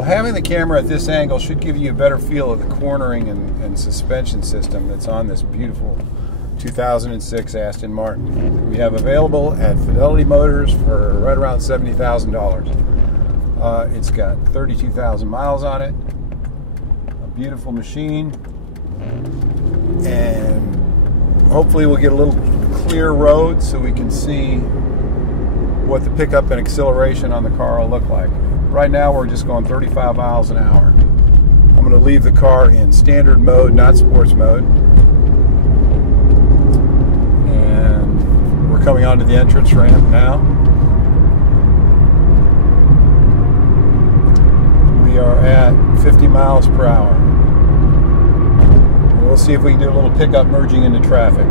Well, having the camera at this angle should give you a better feel of the cornering and suspension system that's on this beautiful 2006 Aston Martin. We have available at Fidelity Motors for right around $70,000. It's got 32,000 miles on it. A beautiful machine. And hopefully we'll get a little clear road so we can see what the pickup and acceleration on the car will look like. Right now we're just going 35 miles an hour. I'm going to leave the car in standard mode, not sports mode. And we're coming onto the entrance ramp now. We are at 50 miles per hour. We'll see if we can do a little pickup merging into traffic.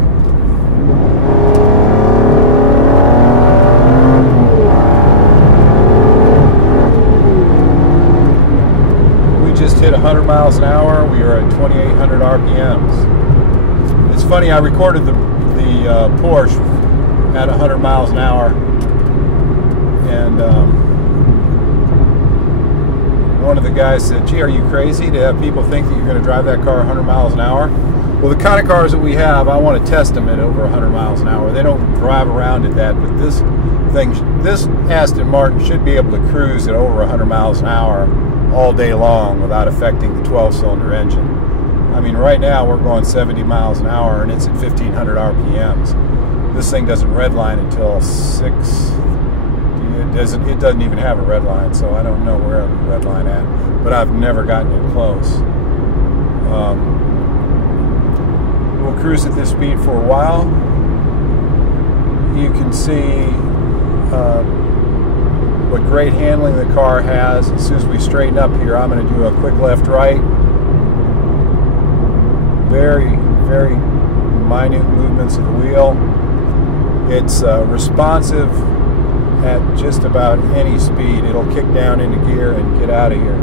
We just hit 100 miles an hour. We are at 2,800 RPMs. It's funny, I recorded the Porsche at 100 miles an hour, and one of the guys said, "Gee, are you crazy to have people think that you're going to drive that car 100 miles an hour?" Well, the kind of cars that we have, I want to test them at over 100 miles an hour. They don't drive around at that, but this Aston Martin should be able to cruise at over 100 miles an hour all day long without affecting the 12-cylinder engine. I mean, right now we're going 70 miles an hour and it's at 1,500 RPMs. This thing doesn't redline until 6. It doesn't even have a red line, so I don't know where the red line at, but I've never gotten it close. We'll cruise at this speed for a while. You can see what great handling the car has. As soon as we straighten up here, I'm going to do a quick left-right. Very, very minute movements of the wheel. It's responsive at just about any speed. It'll kick down into gear and get out of here.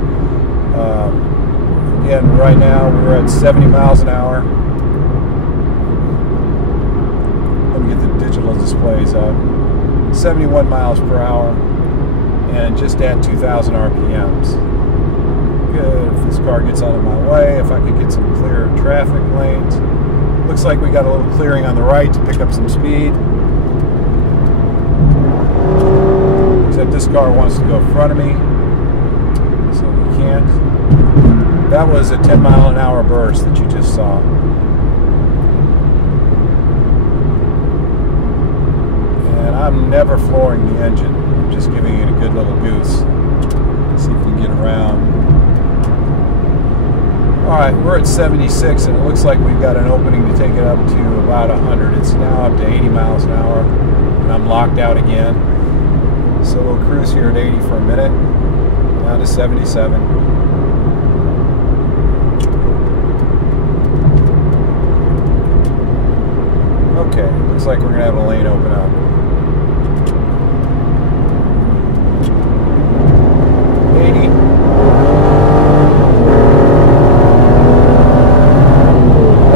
Again, right now we're at 70 miles an hour. Let me get the digital displays up. 71 miles per hour and just at 2,000 RPMs. Good. If this car gets out of my way, if I could get some clear traffic lanes. Looks like we got a little clearing on the right to pick up some speed. Except this car wants to go in front of me, so we can't. That was a 10 mile an hour burst that you just saw. And I'm never flooring the engine. I'm just giving it a good little goose. Let's see if we can get around. Alright, we're at 76 and it looks like we've got an opening to take it up to about 100. It's now up to 80 miles an hour and I'm locked out again. So we'll cruise here at 80 for a minute, down to 77. Okay, looks like we're going to have a lane open up. 80.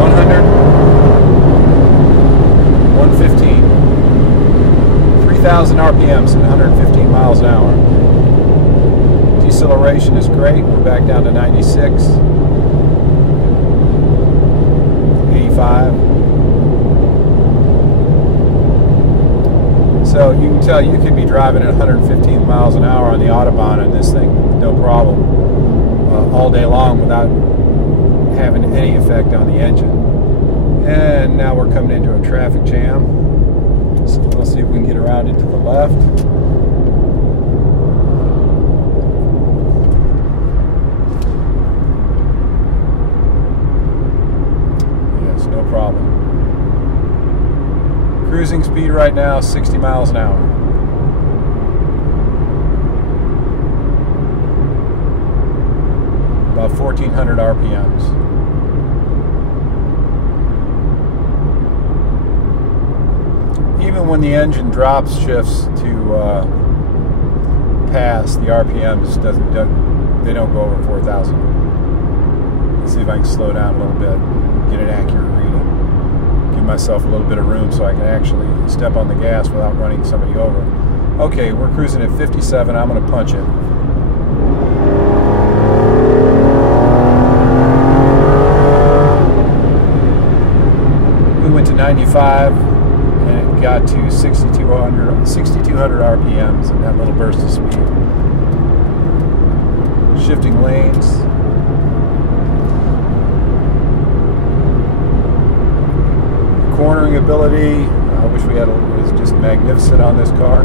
100. 115. 3,000 RPMs and 115 miles an hour. Deceleration is great. We're back down to 96. 85. So you can tell you could be driving at 115 miles an hour on the Autobahn on this thing, no problem, all day long without having any effect on the engine. And now we're coming into a traffic jam. So we'll see if we can get around it to the left. Yes, no problem. Cruising speed right now, 60 miles an hour. About 1,400 RPMs. Even when the engine drops shifts to pass, the RPMs they don't go over 4,000. Let's see if I can slow down a little bit, get an accurate reading, give myself a little bit of room so I can actually step on the gas without running somebody over. Okay, we're cruising at 57. I'm going to punch it. 95, and it got to 6,200 RPMs in that little burst of speed. Shifting lanes. Cornering ability, I wish we had was just magnificent on this car.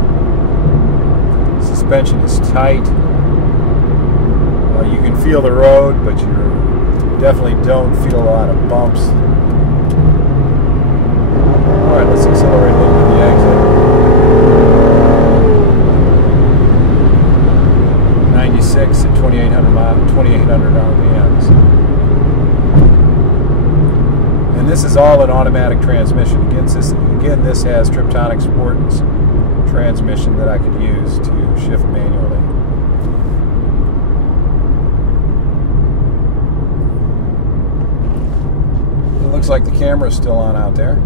Suspension is tight. You can feel the road, but you definitely don't feel a lot of bumps. Alright, let's accelerate a little bit the exit. 96 at 2,800 RPMs. And this is all an automatic transmission. Again, this has Triptonic Sport transmission that I could use to shift manually. It looks like the camera is still on out there.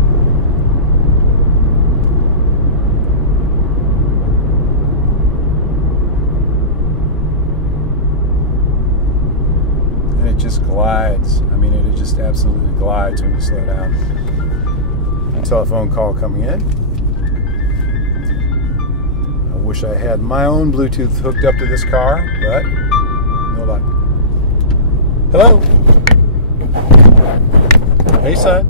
And it just glides. I mean, it just absolutely glides when you slow down. A telephone call coming in. I wish I had my own Bluetooth hooked up to this car, but no luck. Hello? Hey, son.